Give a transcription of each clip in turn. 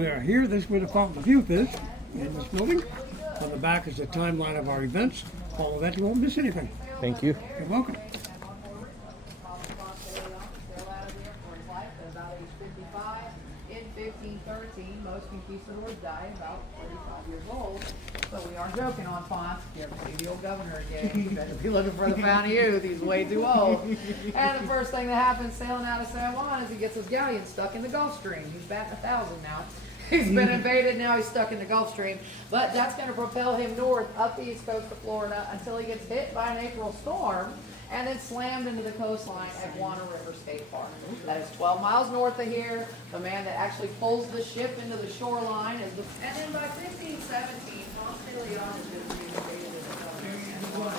We are here. This is where the Fountain of Youth is, in this building. On the back is the timeline of our events. Follow that, you won't miss anything. Thank you. You're welcome. In 1513, most conquistadors died about 35 years old. So we aren't joking on Ponce. You ever see the old governor again? You better be looking for the Fountain of Youth. He's way too old. And the first thing that happens sailing out of San Juan is he gets his galleon stuck in the Gulf Stream. He's batting 1,000 now. He's been invaded, now he's stuck in the Gulf Stream. But that's going to propel him north up the east coast of Florida until he gets hit by an April storm and then slammed into the coastline at Guana River State Park. That is 12 miles north of here. The man that actually pulls the ship into the shoreline is the... And then by 1517, Ponce de Leon is going to be invaded as a governor of San Juan.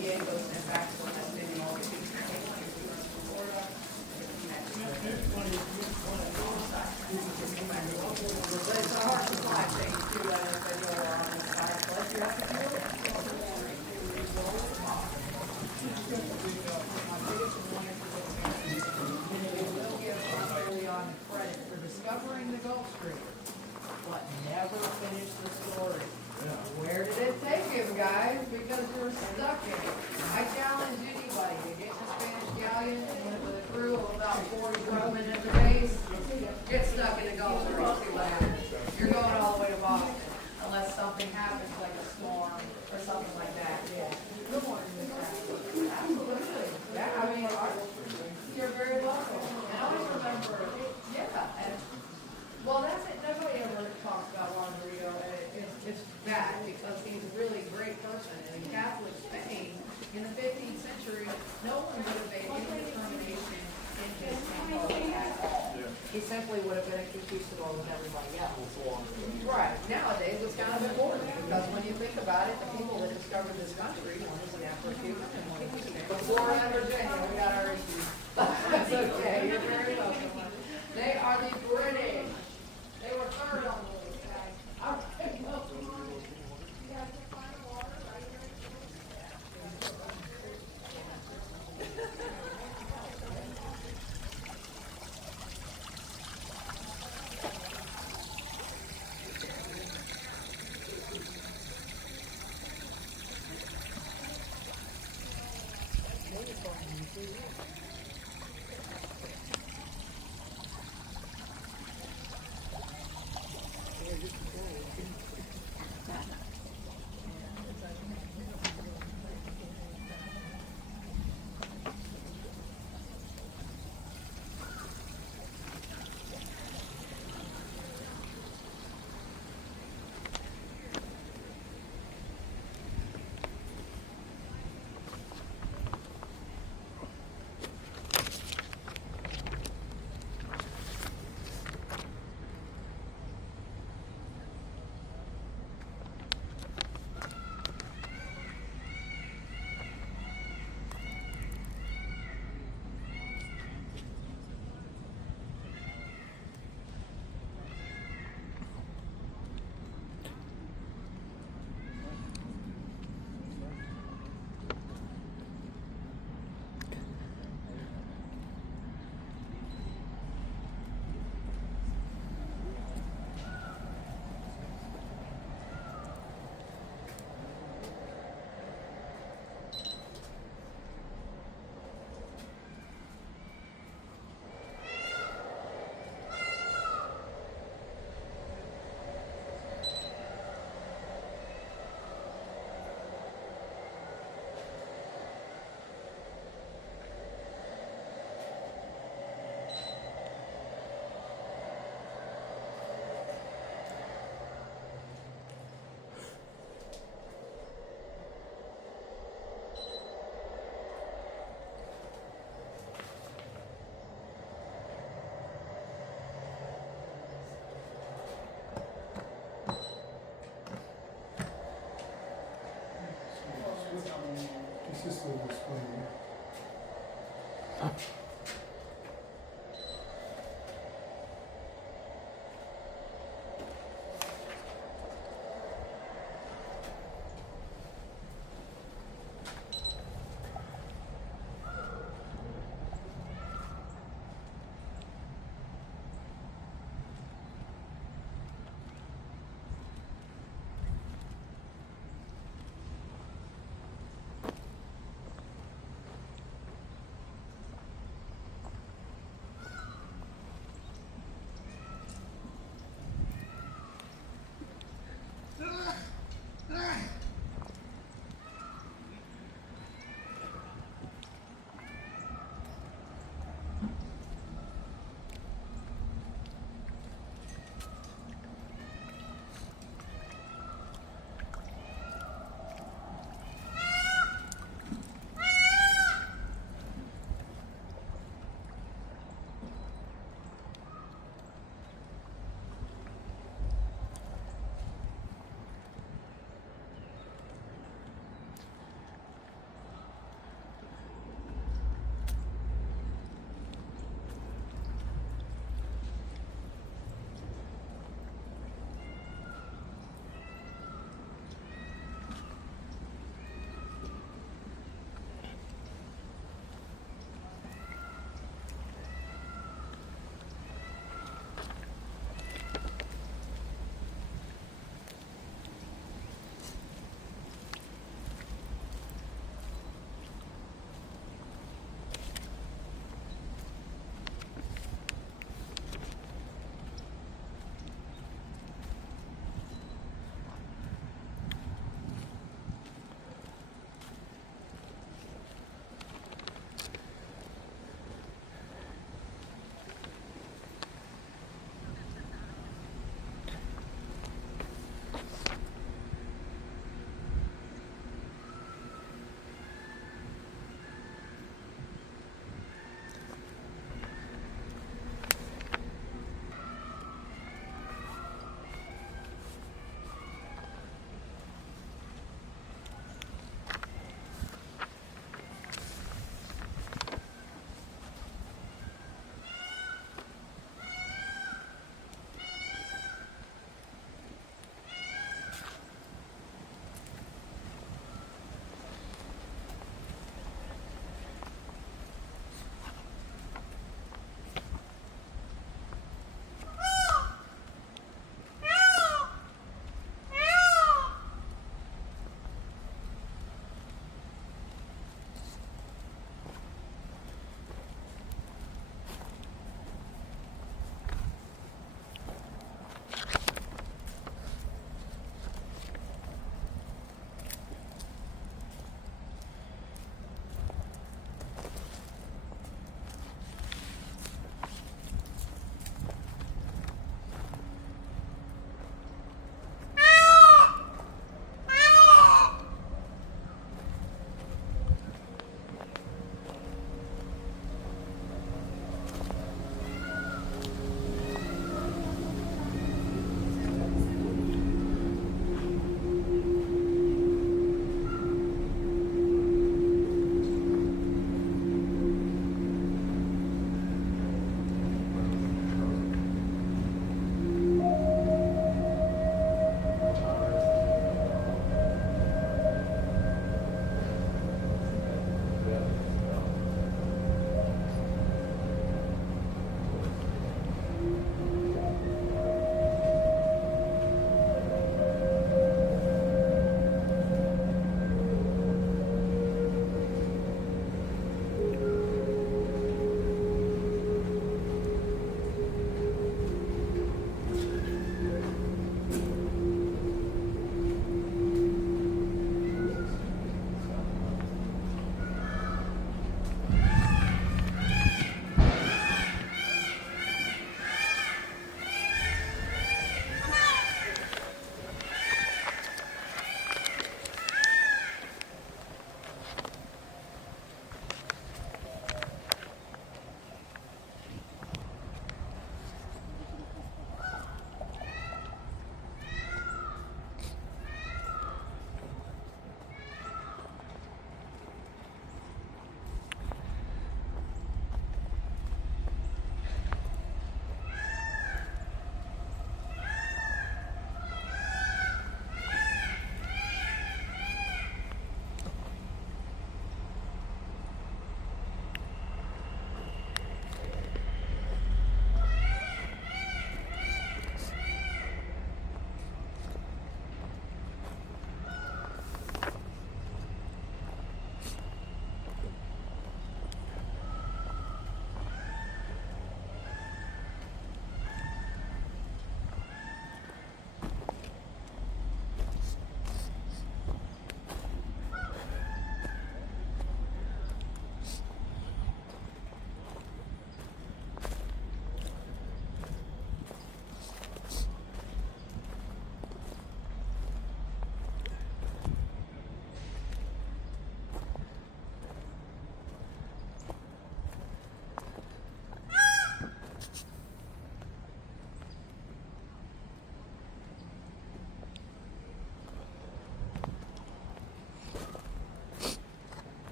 Diego sent back to West Indies all the kings from Florida. But it's a hard supply chain too, that you're on the side. Plus you have to deal with it. Credit for discovering the Gulf Stream, but never finished the story. Where did it take him, guys? Because you're stuck in it. I challenge anybody to get in a Spanish galleon with a crew of about 40 crewmen at the base, get stuck in the Gulf Stream, see what happens. You're going all the way to Boston, unless something happens like a storm or something like that. Yeah. Good morning, Miss Ashley. Absolutely. Yeah, I mean, you're very welcome. And I always remember, yeah, and well, that's it. Nobody ever talks about Juan Rio, and it's bad because he's a really great person. And in Catholic Spain, in the 15th century, no one would have made any determination in his name at all. He simply would have been a conquistador with everybody else. Right. Nowadays, it's kind of important because when you think about it, the people that discovered this country, one was an Afro-Cuban and one was before in Virginia. We got our issues. That's okay. You're very welcome. They are the British. They were third on the list, guys. All right. Well, you guys can find water right here.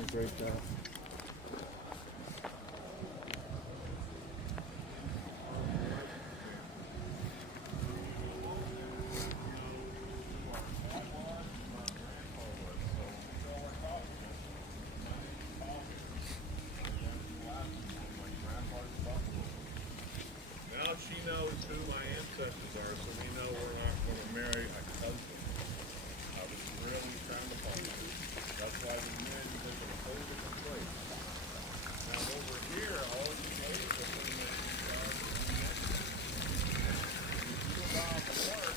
a great job. Now she knows who my ancestors are, so we know we're not going to marry a cousin. I was really trying to follow you. That's why the men live in a whole different place. Now over here, all you need is a thing that you got. If you go down the park,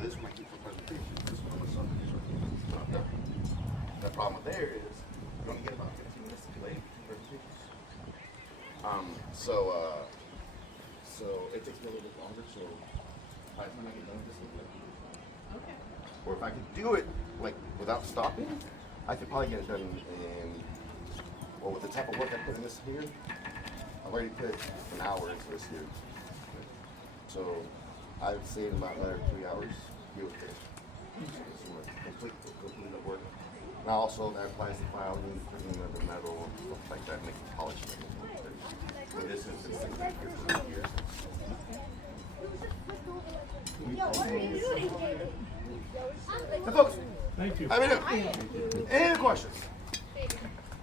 this one I keep for presentation. This one was something the problem there is you only get about 15 minutes to delay between presentations. So it takes me a little bit longer. So by the time I get done with this, Okay. or if I could do it like without stopping, I could probably get it done in. Well, with the type of work I put in this here, I've already put an hour into this here. So I would say in about another 3 hours, be with it. Complete the work. And also that applies to filing, putting the metal, and stuff like that, making polishing. So this has been sitting here for 2 years. So folks, Thank you. how you doing? Any other questions?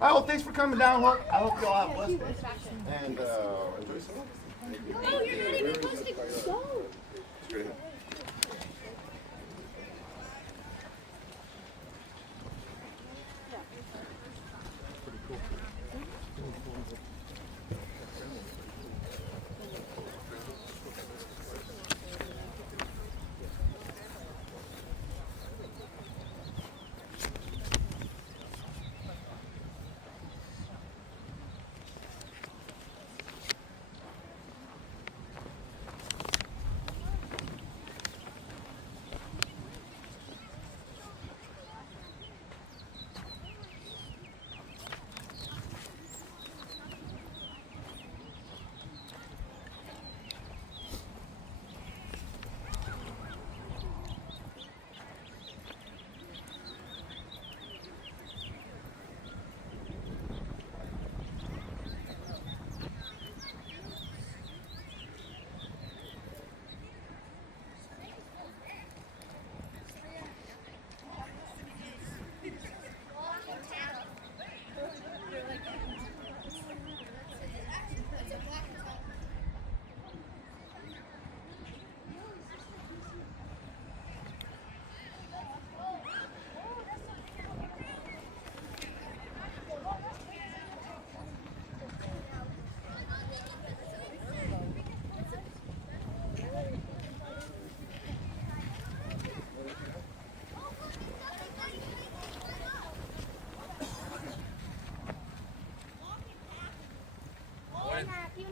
All right, well, thanks for coming down. I hope you all have a blessed day. And enjoy some. Oh, you're not even supposed to go. Straight ahead.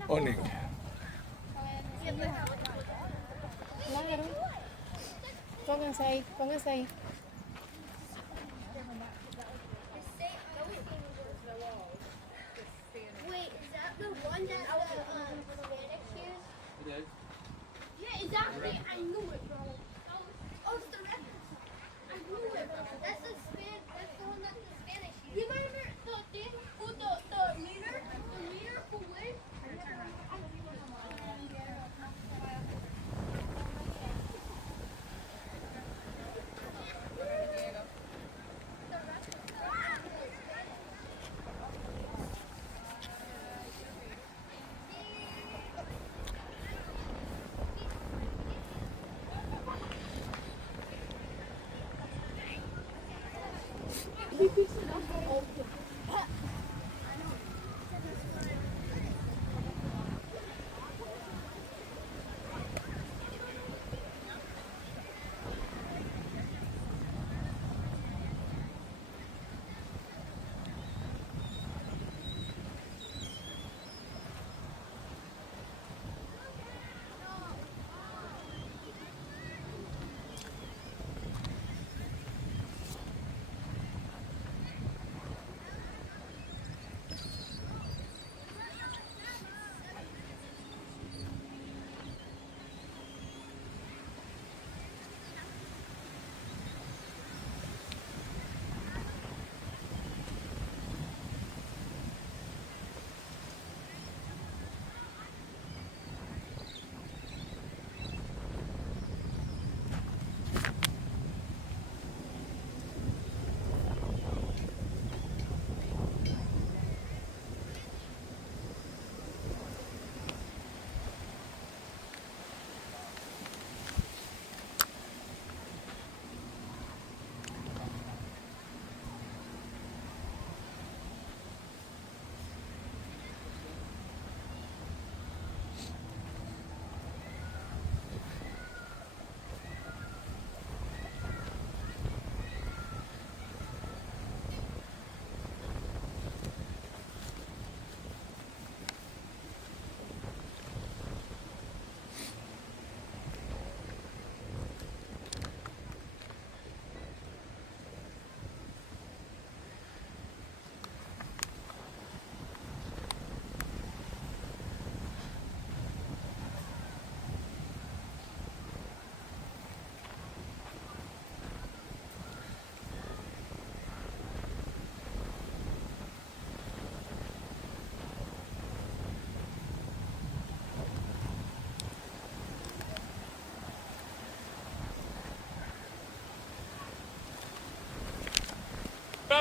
Oning. Pónganse ahí. Wait, is that the one that the Spanish used? It is. Yeah, exactly. I knew it, bro. Oh, it's the reference. I knew it, bro. That's the one that the Spanish used. You remember the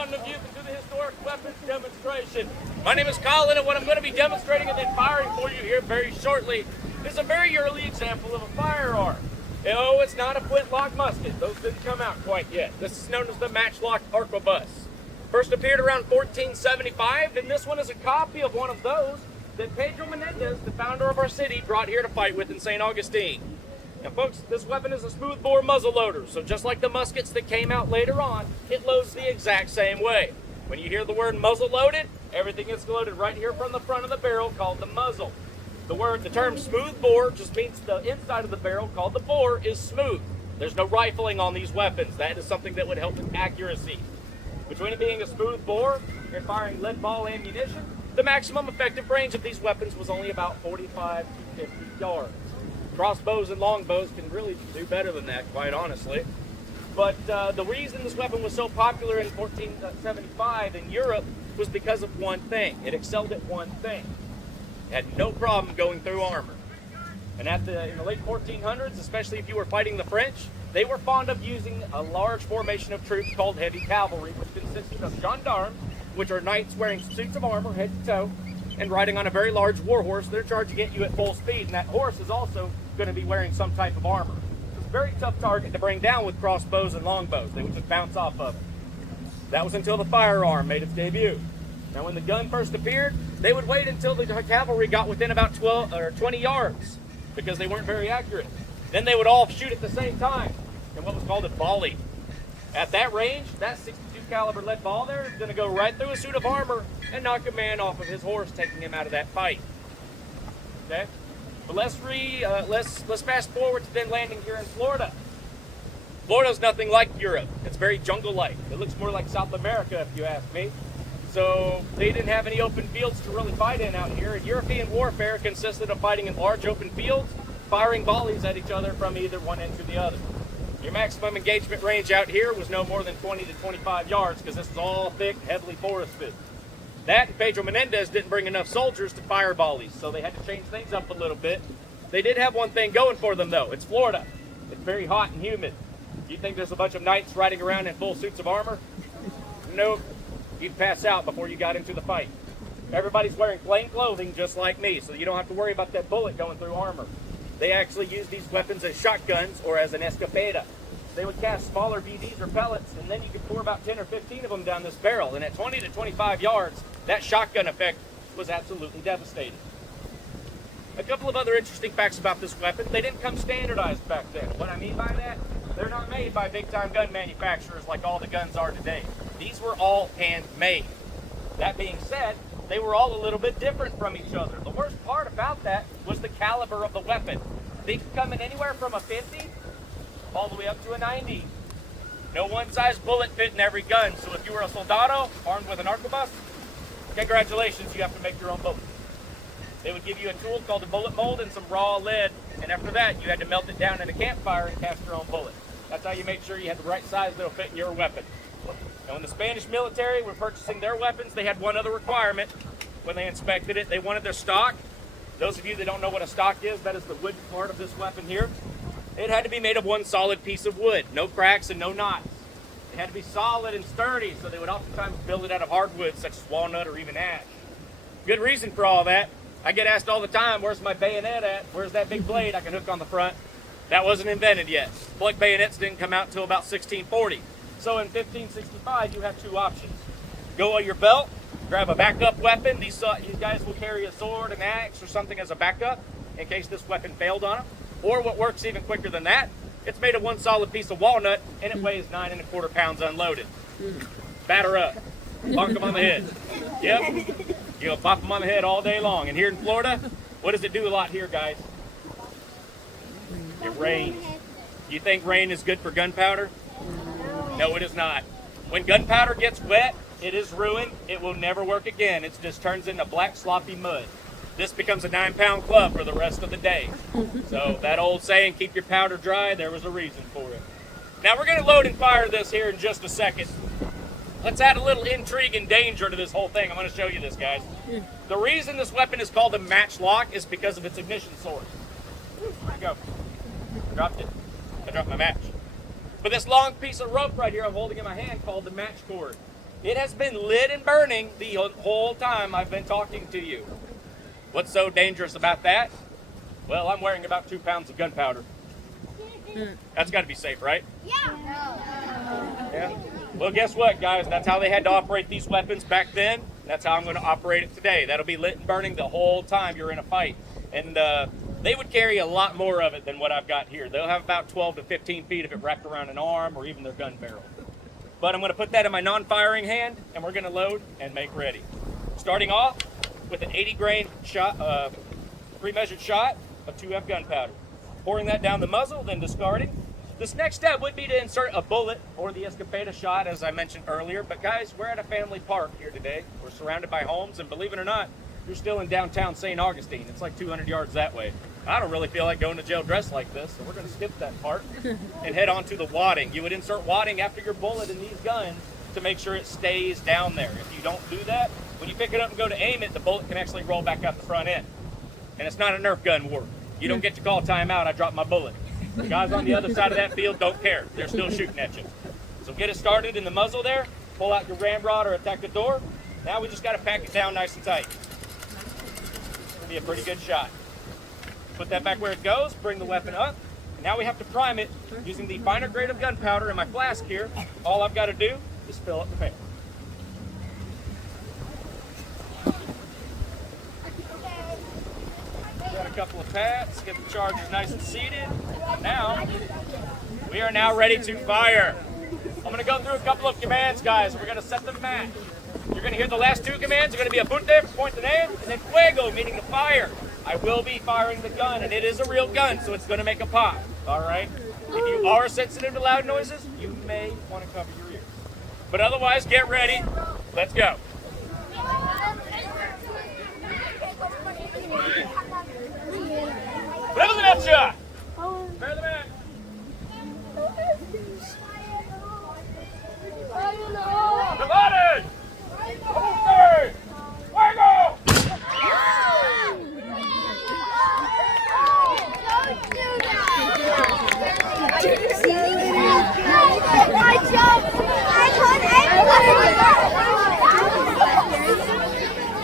Mountain of Youth into the historic weapons demonstration. My name is Colin, and what I'm going to be demonstrating and then firing for you here very shortly is a very early example of a firearm. Oh, it's not a flintlock musket. Those didn't come out quite yet. This is known as the matchlock arquebus. First appeared around 1475, and this one is a copy of one of those that Pedro Menendez, the founder of our city, brought here to fight with in St. Augustine. Now, folks, this weapon is a smoothbore muzzleloader, so just like the muskets that came out later on, it loads the exact same way. When you hear the word muzzle loaded, everything is loaded right here from the front of the barrel, called the muzzle. The term smooth bore just means the inside of the barrel, called the bore, is smooth. There's no rifling on these weapons. That is something that would help with accuracy. Between it being a smooth bore and firing lead ball ammunition, the maximum effective range of these weapons was only about 45 to 50 yards. Crossbows and longbows can really do better than that, quite honestly. But the reason this weapon was so popular in 1475 in Europe was because of one thing. It excelled at one thing. It had no problem going through armor. And in the late 1400s, especially if you were fighting the French, they were fond of using a large formation of troops called heavy cavalry, which consisted of gendarmes, which are knights wearing suits of armor head to toe, and riding on a very large war horse. They're charged to get you at full speed, and that horse is also going to be wearing some type of armor. It's a very tough target to bring down with crossbows and longbows. They would just bounce off of it. That was until the firearm made its debut. Now, when the gun first appeared, they would wait until the cavalry got within about 12 or 20 yards because they weren't very accurate. Then they would all shoot at the same time in what was called a volley. At that range, that 62 caliber lead ball there is going to go right through a suit of armor and knock a man off of his horse, taking him out of that fight. Okay? But let's fast forward to then landing here in Florida. Florida's nothing like Europe. It's very jungle-like. It looks more like South America, if you ask me. So they didn't have any open fields to really fight in out here. And European warfare consisted of fighting in large open fields, firing volleys at each other from either one end to the other. Your maximum engagement range out here was no more than 20 to 25 yards because this is all thick, heavily forested. That and Pedro Menendez didn't bring enough soldiers to fire volleys, so they had to change things up a little bit. They did have one thing going for them, though. It's Florida. It's very hot and humid. You think there's a bunch of knights riding around in full suits of armor? Nope. You'd pass out before you got into the fight. Everybody's wearing plain clothing just like me, so you don't have to worry about that bullet going through armor. They actually use these weapons as shotguns or as an escopeta. They would cast smaller BBs or pellets, and then you could pour about 10 or 15 of them down this barrel. And at 20 to 25 yards, that shotgun effect was absolutely devastating. A couple of other interesting facts about this weapon. They didn't come standardized back then. What I mean by that, they're not made by big-time gun manufacturers like all the guns are today. These were all handmade. That being said, they were all a little bit different from each other. The worst part about that was the caliber of the weapon. They could come in anywhere from a 50 all the way up to a 90. No one-size bullet fit in every gun, so if you were a soldado armed with an arquebus, congratulations, you have to make your own bullet. They would give you a tool called a bullet mold and some raw lead, and after that, you had to melt it down in a campfire and cast your own bullet. That's how you made sure you had the right size that'll fit in your weapon. And when the Spanish military were purchasing their weapons, they had one other requirement when they inspected it. They wanted their stock. Those of you that don't know what a stock is, that is the wood part of this weapon here. It had to be made of one solid piece of wood, no cracks and no knots. It had to be solid and sturdy, so they would oftentimes build it out of hardwood such as walnut or even ash. Good reason for all that. I get asked all the time, where's my bayonet at? Where's that big blade I can hook on the front? That wasn't invented yet. Plug bayonets didn't come out until about 1640. So in 1565, you have two options. Go on your belt, grab a backup weapon. These guys will carry a sword, an axe, or something as a backup in case this weapon failed on them. Or what works even quicker than that, it's made of one solid piece of walnut and it weighs 9 1/4 pounds unloaded. Batter up. Bonk them on the head. Yep. You'll pop them on the head all day long. And here in Florida, what does it do a lot here, guys? It rains. You think rain is good for gunpowder? No, it is not. When gunpowder gets wet, it is ruined. It will never work again. It just turns into black, sloppy mud. This becomes a 9-pound club for the rest of the day. So that old saying, keep your powder dry, there was a reason for it. Now we're going to load and fire this here in just a second. Let's add a little intrigue and danger to this whole thing. I'm going to show you this, guys. The reason this weapon is called a matchlock is because of its ignition source. Where'd it go? I dropped it. I dropped my match. But this long piece of rope right here I'm holding in my hand called the match cord. It has been lit and burning the whole time I've been talking to you. What's so dangerous about that? Well, I'm wearing about 2 pounds of gunpowder. That's got to be safe, right? Yeah. Well, guess what, guys? That's how they had to operate these weapons back then. That's how I'm going to operate it today. That'll be lit and burning the whole time you're in a fight. And they would carry a lot more of it than what I've got here. They'll have about 12 to 15 feet of it wrapped around an arm or even their gun barrel. But I'm going to put that in my non-firing hand, and we're going to load and make ready. Starting off with an 80 grain shot, pre-measured shot of 2F gunpowder. Pouring that down the muzzle, then discarding. This next step would be to insert a bullet or the escopeta shot, as I mentioned earlier. But guys, we're at a family park here today. We're surrounded by homes, and believe it or not, you're still in downtown St. Augustine. It's like 200 yards that way. I don't really feel like going to jail dressed like this, so we're going to skip that part and head on to the wadding. You would insert wadding after your bullet in these guns to make sure it stays down there. If you don't do that, when you pick it up and go to aim it, the bullet can actually roll back out the front end. And it's not a Nerf gun war. You don't get to call timeout, I dropped my bullet. The guys on the other side of that field don't care. They're still shooting at you. So get it started in the muzzle there, pull out your ramrod or attack the door. Now we just got to pack it down nice and tight. It's going to be a pretty good shot. Put that back where it goes, bring the weapon up. And now we have to prime it using the finer grade of gunpowder in my flask here. All I've got to do is fill up the pan. Got a couple of pats, get the charges nice and seated. Now, we are now ready to fire. I'm going to go through a couple of commands, guys. We're going to set them match. You're going to hear the last 2 commands. They're going to be a punte for point the name, and then fuego, meaning to fire. I will be firing the gun, and it is a real gun, so it's going to make a pop, all right? If you are sensitive to loud noises, you may want to cover your ears. But otherwise, get ready. Let's go. Level it up, shot. Prepare the man. Divided. Okay. Fuego.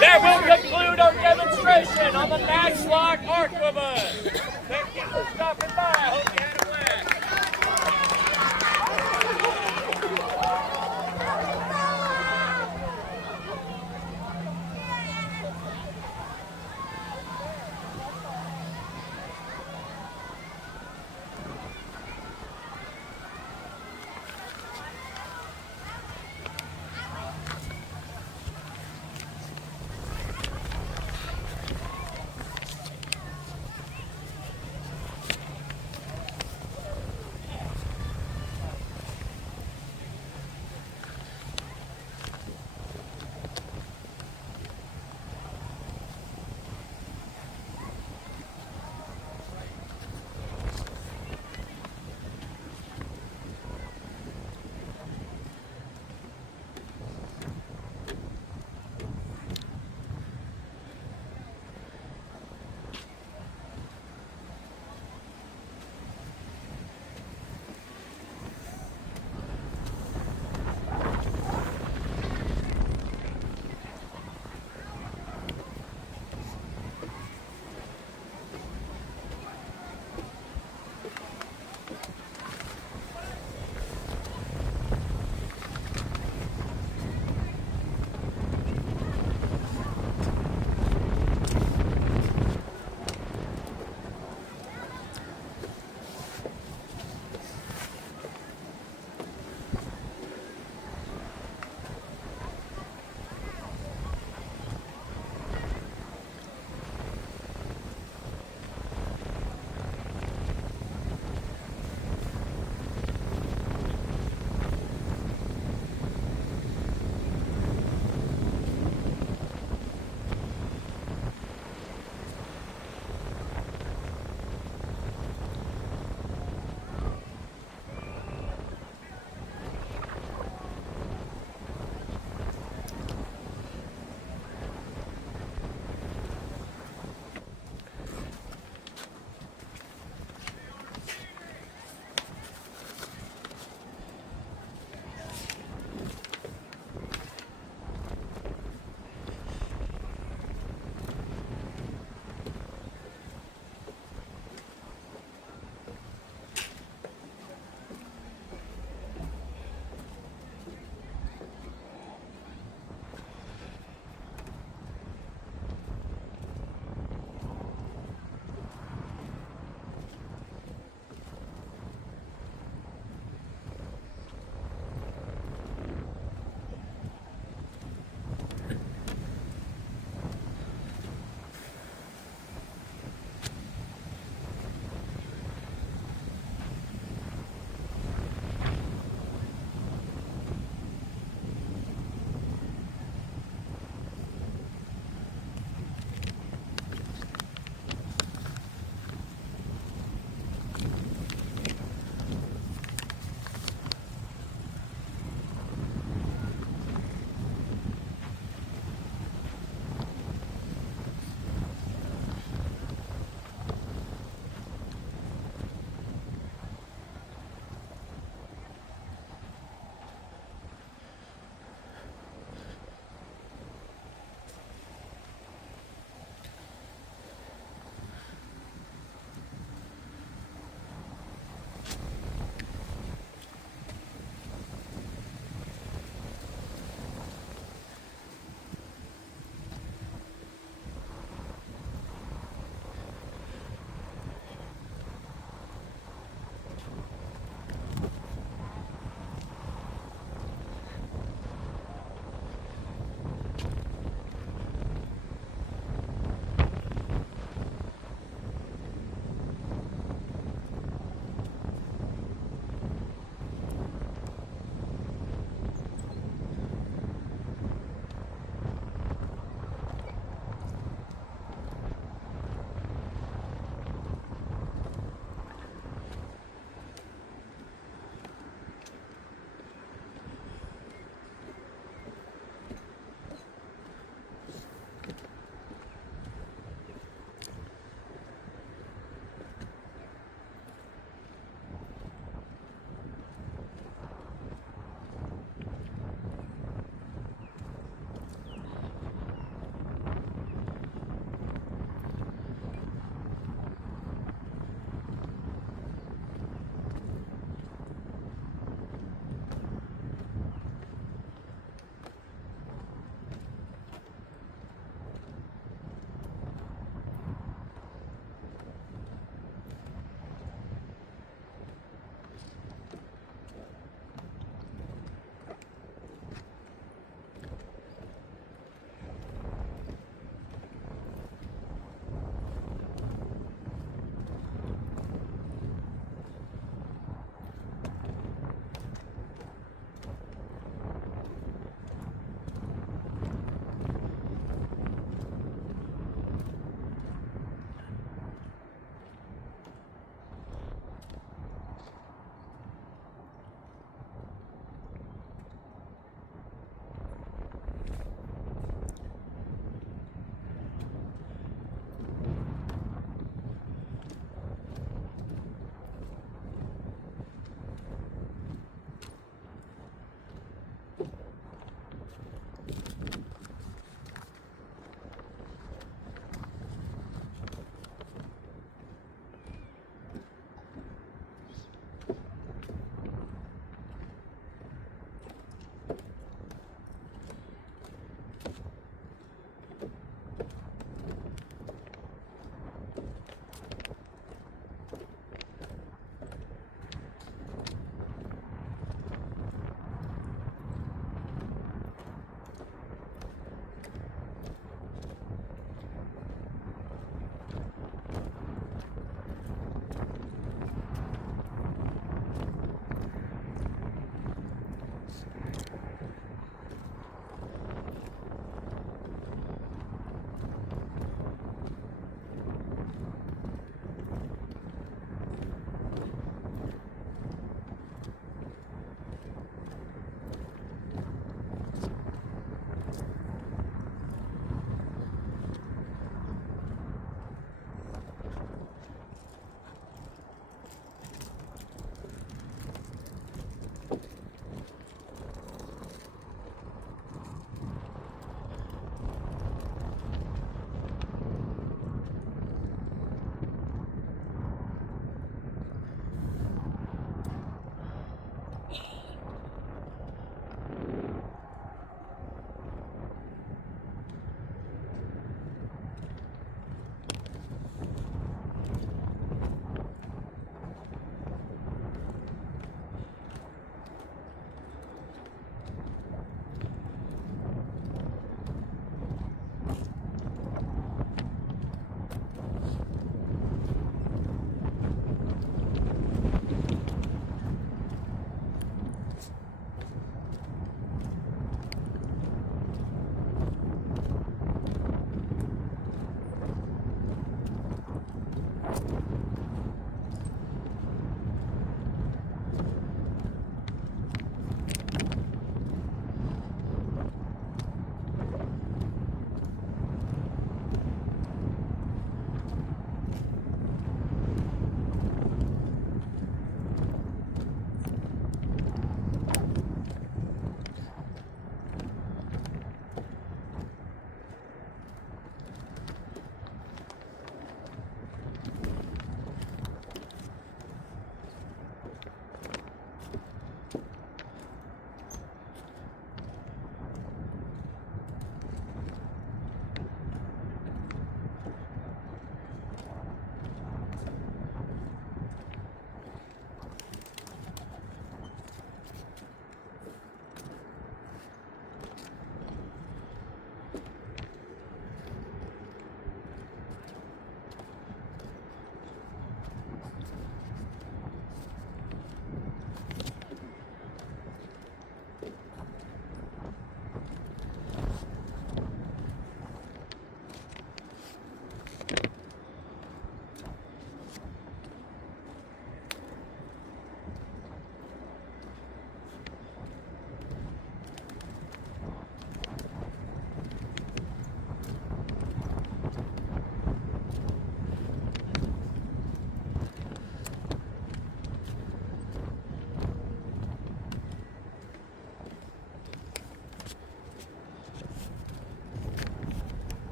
That will conclude our demonstration on the Matchlock Arquebus. Thank you for stopping by. I hope you had a blast.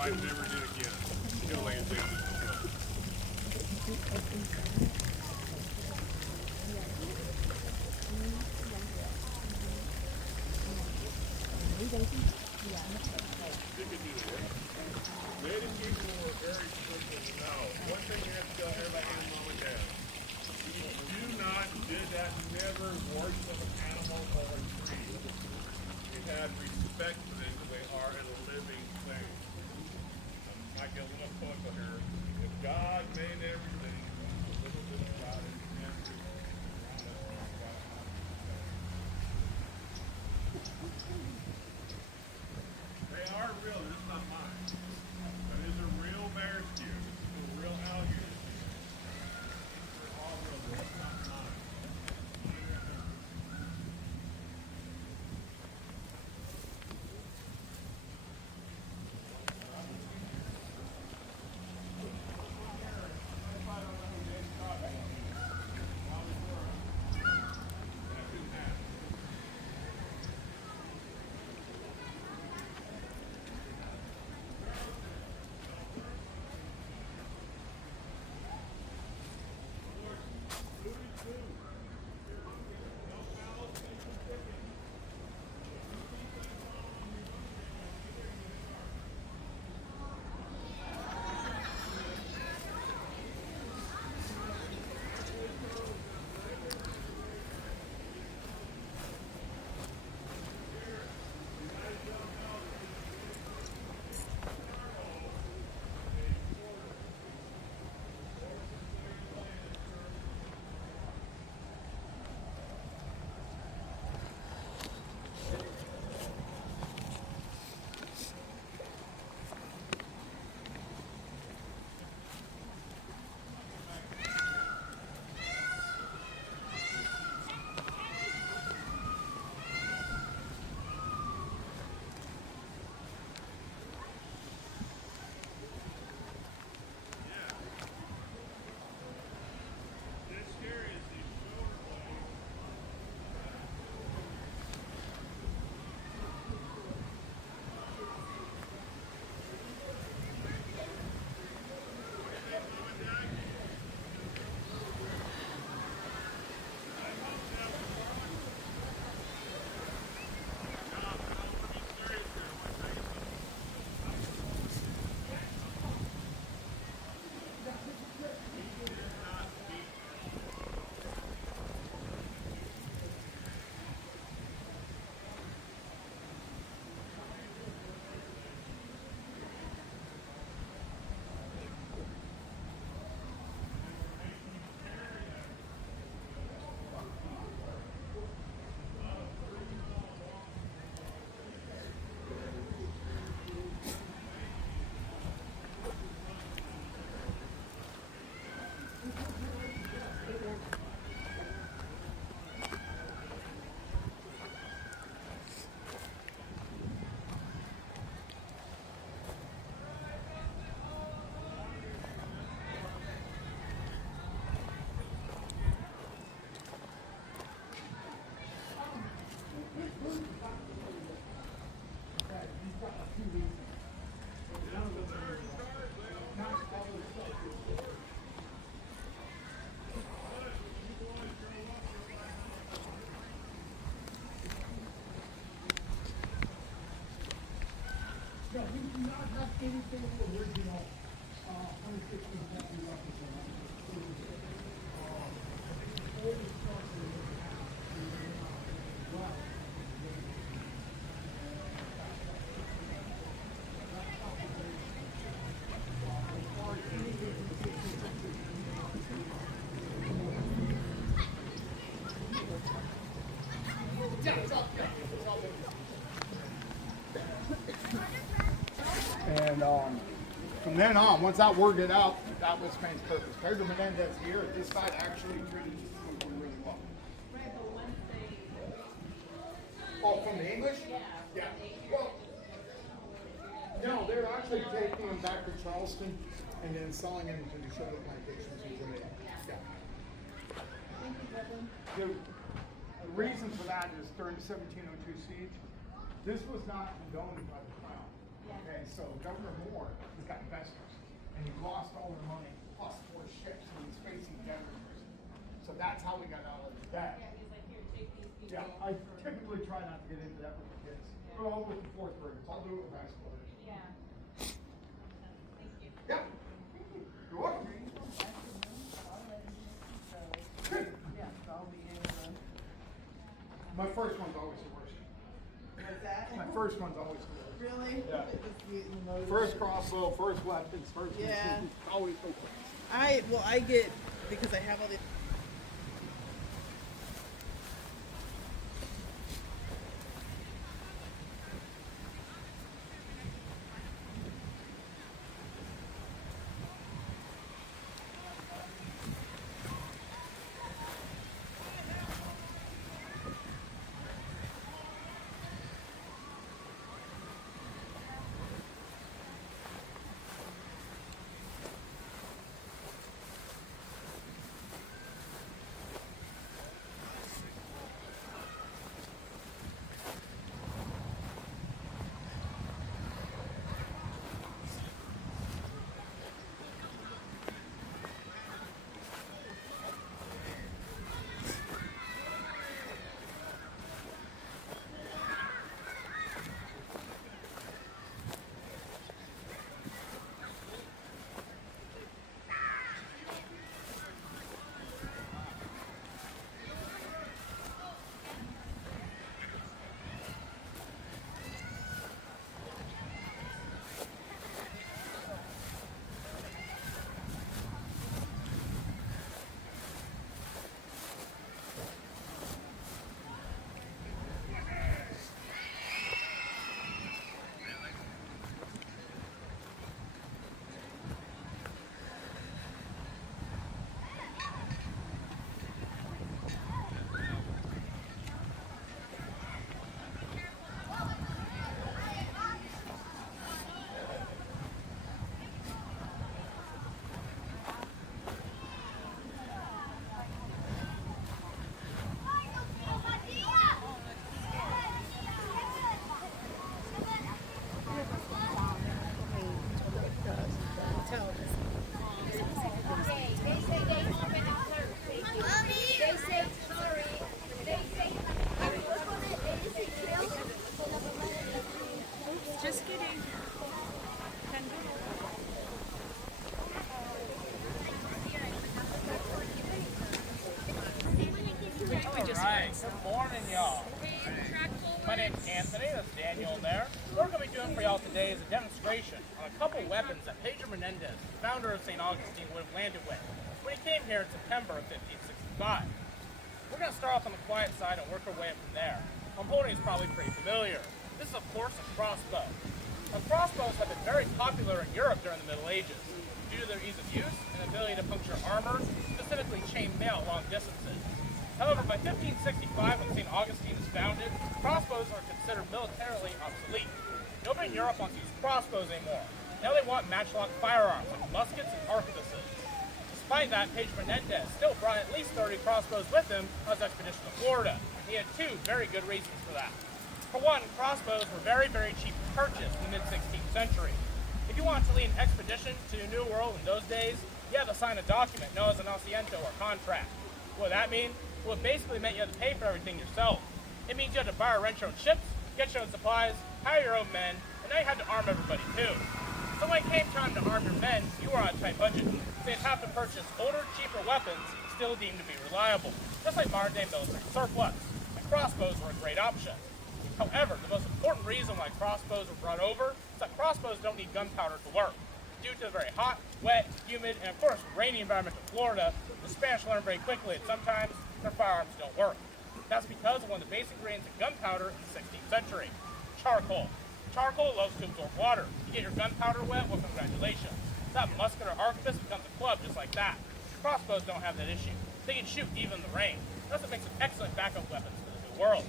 wife never did again. She'll lay it down. Native people were very simple. Now, one thing you have to tell everybody and mom and dad. Do not, did that, never worship an animal or a tree. You have respect for them because they are a living thing. I might get a little political here. If God made everything, a little bit about it, everything around us. They are real, this is not mine. That is a real bear skin. This is a real alligator skin. They're all real, but it's not mine. anything original, 116 century representative. Oldest structure in the house, well, And from then on, once that word got out, that was Spain's purpose. Pedro Menendez here at this site actually treated people really well. Right, but once they. Oh, from the English? Yeah. Well, no, they're actually taking them back to Charleston and then selling them to the sugar plantations in Jamaica. Yeah. The reason for that is during the 1702 siege, this was not condoned by the crown. Okay, so Governor Moore has got investors, and he lost all their money, plus 4 ships, and he's facing debt reimbursement. So that's how we got out of the debt. Yeah, he's like, here, take these people. Yeah, I typically try not to get into that with the kids. Well, with the 4th graders, I'll do it with high schoolers. Yeah. Thank you. Yeah. You're welcome. Yeah, so I'll be able to. My first one's always the worst. What's that? My first one's always the worst. Really? Yeah. Just getting motivated. First crossbow, first weapons, first Yeah. machine, always the worst. I get, because I have all these. Just kidding. Alright, good morning, y'all. My name's Anthony, that's Daniel in there. What we're going to be doing for y'all today is a demonstration on a couple weapons that Pedro Menendez, the founder of St. Augustine, would have landed with when he came here in September of 1565. We're going to start off on the quiet side and work our way up from there. I'm holding is probably pretty familiar. This is, of course, a crossbow. Now, crossbows have been very popular in Europe during the Middle Ages due to their ease of use and ability to puncture armor, specifically chain mail long distances. However, by 1565, when St. Augustine is founded, crossbows are considered militarily obsolete. Nobody in Europe wants to use crossbows anymore. Now they want matchlock firearms like muskets and arquebuses. Despite that, Pedro Menendez still brought at least 30 crossbows with him on his expedition to Florida. He had 2 very good reasons for that. For one, crossbows were very, very cheap to purchase in the mid-16th century. If you wanted to lead an expedition to the New World in those days, you had to sign a document known as an asiento or contract. What did that mean? Well, it basically meant you had to pay for everything yourself. It means you had to buy or rent your own ships, get your own supplies, hire your own men, and now you had to arm everybody too. So when it came time to arm your men, you were on a tight budget, so you'd have to purchase older, cheaper weapons still deemed to be reliable, just like modern-day military surplus. And crossbows were a great option. However, the most important reason why crossbows were brought over is that crossbows don't need gunpowder to work. Due to the very hot, wet, humid, and of course rainy environment of Florida, the Spanish learned very quickly that sometimes their firearms don't work. That's because of one of the basic ingredients in gunpowder in the 16th century, charcoal. Charcoal loves to absorb water. You get your gunpowder wet, well, congratulations. That musket or arquebus becomes a club just like that. Crossbows don't have that issue. They can shoot even in the rain. That's what makes them excellent backup weapons for the New World.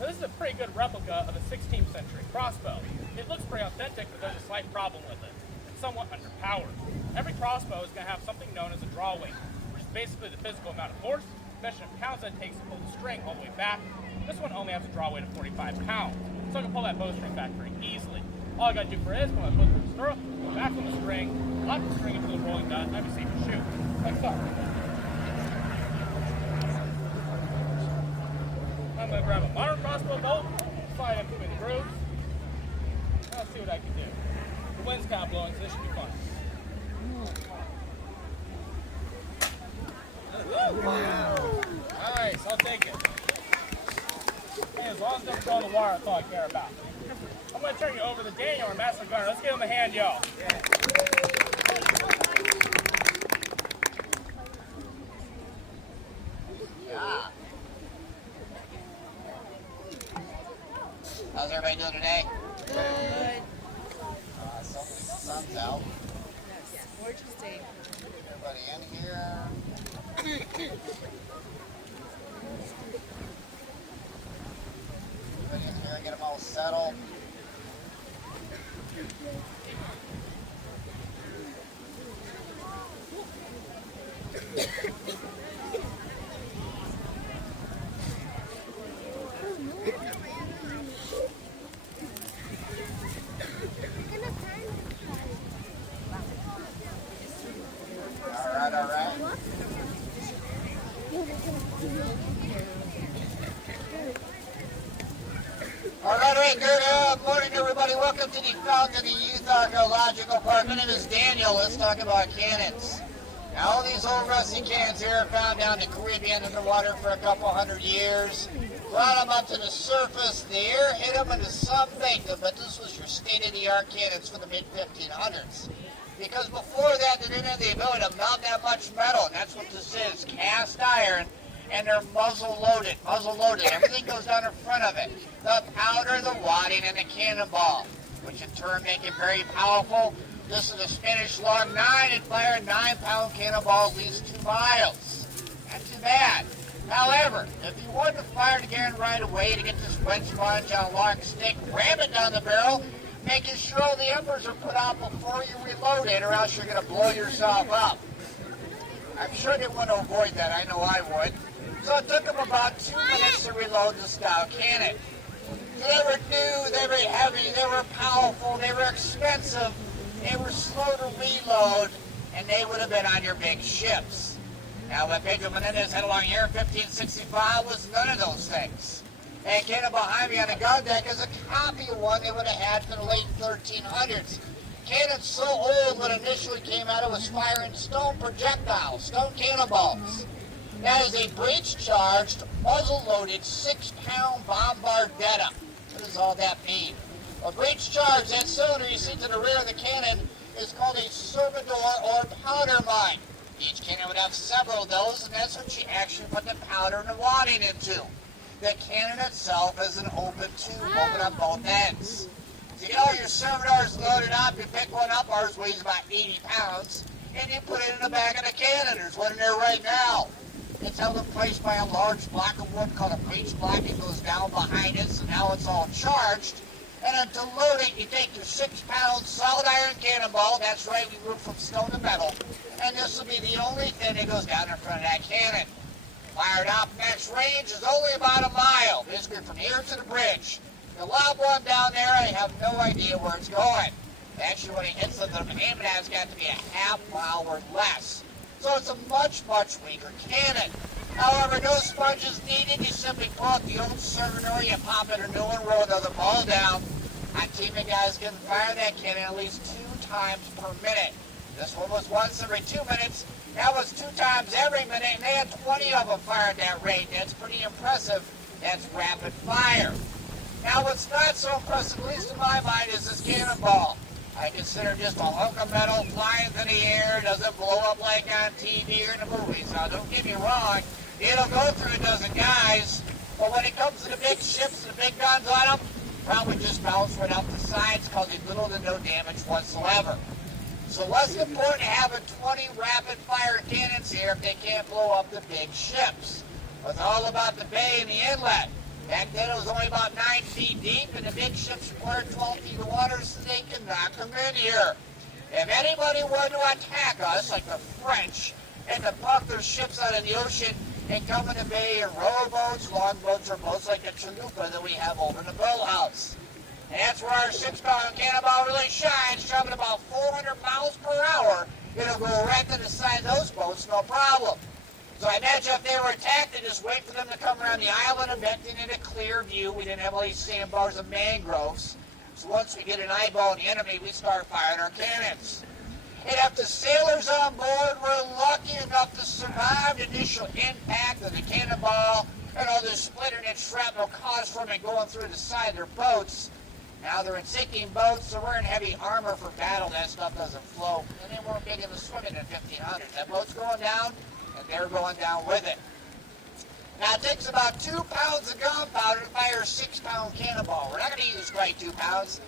Now this is a pretty good replica of a 16th century crossbow. It looks pretty authentic, but there's a slight problem with it. It's somewhat underpowered. Every crossbow is going to have something known as a draw weight, which is basically the physical amount of force, measured in pounds that it takes to pull the string all the way back. This one only has a draw weight of 45 pounds, so I can pull that bowstring back very easily. All I gotta do for it is when I put the stirrup, go back on the string, lock the string into the rolling dot, and I'm safe to shoot. Like so. I'm gonna grab a modern crossbow bolt, slide it between the grooves. I'll see what I can do. The wind's kind of blowing, so this should be fun. Nice, I'll take it. Hey, as long as it doesn't go on the wire, that's all I care about. I'm going to turn you over to Daniel, our master gunner. Let's give him a hand, y'all. How's everybody doing today? Good. Awesome. Sun's out. Yes, gorgeous day. Everybody in here. Everybody in here, get them all settled. All right. All right, good morning, everybody. Welcome to the Fountain Youth Archaeological Park. My name is Daniel. Let's talk about cannons. Now, all these old rusty cannons here are found down in the Caribbean underwater for a couple hundred years. Brought them up to the surface. The air hit them and some baked them, but this was your state-of-the-art cannons for the mid-1500s. Because before that, they didn't have the ability to melt that much metal, and that's what this is, cast iron, and they're muzzle loaded. Everything goes down in front of it. The powder, the wadding, and the cannonball, which in turn make it very powerful. This is a Spanish long 9. It fired a 9-pound cannonball at least 2 miles. Not too bad. However, if you wanted to fire the gun right away to get this wet sponge on a long stick, ram it down the barrel, making sure all the embers are put out before you reload it, or else you're going to blow yourself up. I'm sure they want to avoid that. I know I would. So it took them about 2 minutes to reload the stout cannon. They were new, they were heavy, they were powerful, they were expensive, they were slow to reload, and they would have been on your big ships. Now, what Pedro Menendez had along here in 1565 was none of those things. And cannon behind me on the gun deck is a copy of one they would have had from the late 1300s. Cannons so old when it initially came out, it was firing stone projectiles, stone cannonballs. That is a breech-charged, muzzle-loaded, 6-pound bombardetta. What does all that mean? A breech-charged, that cylinder you see to the rear of the cannon is called a servidor or powder mine. Each cannon would have several of those, and that's what you actually put the powder and the wadding into. The cannon itself is an open tube, open on both ends. So you get all your servitors loaded up, you pick one up, ours weighs about 80 pounds, and you put it in the back of the cannon. There's one in there right now. It's held in place by a large block of wood called a breech block. It goes down behind it, so now it's all charged. And then to load it, you take your 6-pound solid iron cannonball. That's right, we moved from stone to metal. And this will be the only thing that goes down in front of that cannon. Fired up, max range is only about 1 mile, basically from here to the bridge. The lob one down there, I have no idea where it's going. Actually, when it hits them, the aiming at has got to be a half mile or less. So it's a much, much weaker cannon. However, no sponges needed. You simply pull out the old servitor, you pop it a new one, roll another ball down. Our team of guys can fire that cannon at least 2 times per minute. This one was once every 2 minutes. That was 2 times every minute, and they had 20 of them fired that rate. That's pretty impressive. That's rapid fire. Now, what's not so impressive, at least in my mind, is this cannonball. I consider just a hunk of metal flying through the air, doesn't blow up like on TV or in the movies. Now, don't get me wrong, it'll go through a dozen guys, but when it comes to the big ships and the big guns on them, probably just bounce right off the sides, causing little to no damage whatsoever. So what's the point of having 20 rapid-fire cannons here if they can't blow up the big ships? It's all about the bay and the inlet. Back then it was only about 9 feet deep, and the big ships required 12 feet of water so they could knock them in here. If anybody wanted to attack us, like the French, and to pump their ships out of the ocean and come in the bay in rowboats, longboats, or boats like the chalupa that we have over in the boathouse. And that's where our 6-pound cannonball really shines, traveling about 400 miles per hour. It'll go right to the side of those boats, no problem. So I imagine if they were attacked, they just wait for them to come around the island and venting in a clear view. We didn't have all these sandbars and mangroves. So once we get an eyeball on the enemy, we start firing our cannons. And if the sailors on board were lucky enough to survive the initial impact of the cannonball and all the splintering and shrapnel caused from it going through the side of their boats, now they're in sinking boats, so we're in heavy armor for battle. That stuff doesn't float. And they weren't big into swimming in 1500s. That boat's going down, and they're going down with it. Now it takes about 2 pounds of gunpowder to fire a 6-pound cannonball. We're not going to use quite 2 pounds.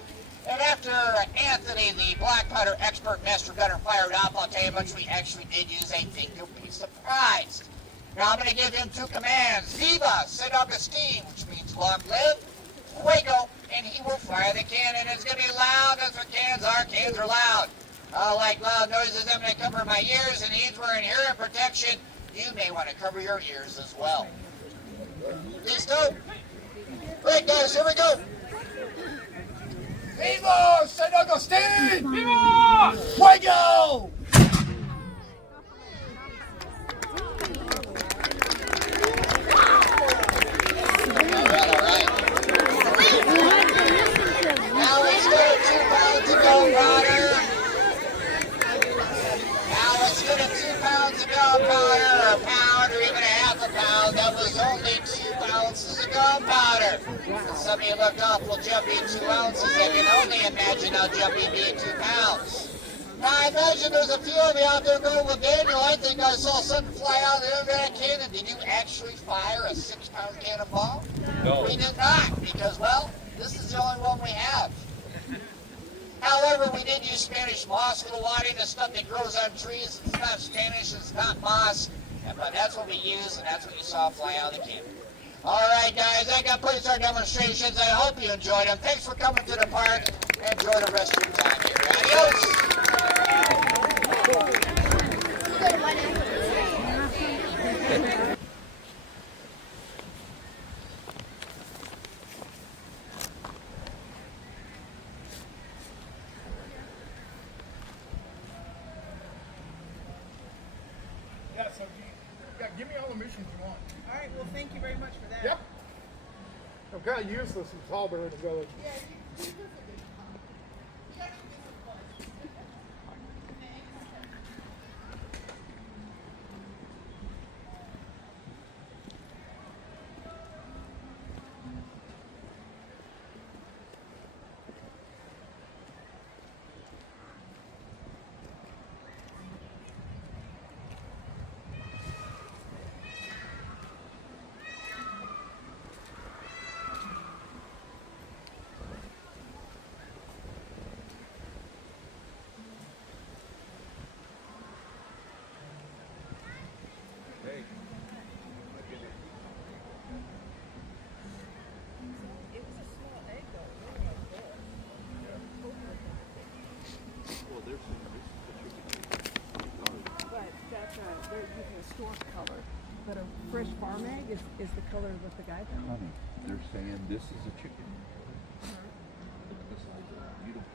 And after Anthony, the black powder expert master gunner, fired up, I'll tell you how much we actually did use. I think you'll be surprised. Now I'm going to give him 2 commands. Viva St Augustine, which means long live, fuego, and he will fire the cannon. It's going to be loud. That's what cannons are. Cannons are loud. Like loud noises, I'm going to cover my ears, and he's wearing hearing protection. You may want to cover your ears as well. Listo? Right, guys, here we go. Viva St Augustine! Viva! Fuego! All right. Now let's go to 2 pounds of gunpowder. Now let's go to 2 pounds of gunpowder, or a pound, or even a half a pound. That was only 2 ounces of gunpowder. Some of you looked awful jumpy at 2 ounces. I can only imagine how jumpy being 2 pounds. Now I imagine there's a few of you out there going, well, Daniel, I think I saw something fly out of the end of that cannon. Did you actually fire a 6-pound cannonball? No. We did not, because, well, this is the only one we have. However, we did use Spanish moss for the wadding, the stuff that grows on trees. It's not Spanish, it's not moss, but that's what we use, and that's what you saw fly out of the cannon. All right, guys, that completes our demonstrations. I hope you enjoyed them. Thanks for coming to the park. Enjoy the rest of your time here. Adios. Yeah, so give me all the missions you want. All right, well, thank you very much for that. Yep. I'm kind of useless in Tallberry to go. But that's they're using a store color. But a fresh farm egg is the color that the guy found. Honey, they're saying this is a chicken. This is a beautiful.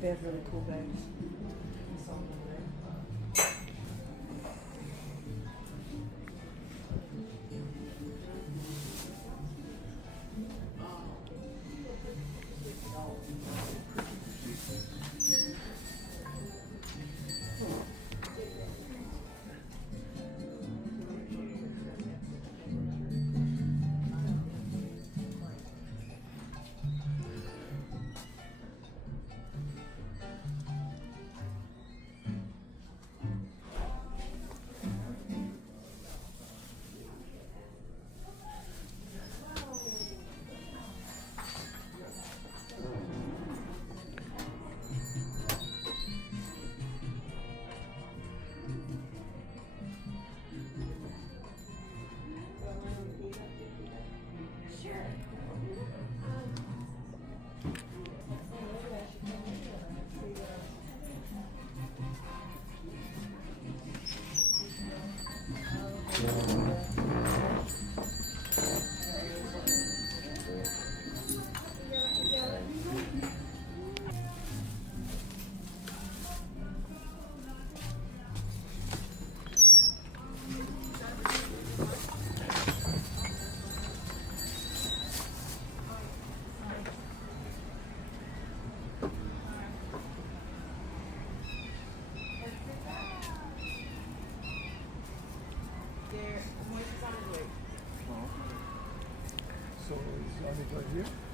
They have really cool bags. I saw them there. So is anybody here?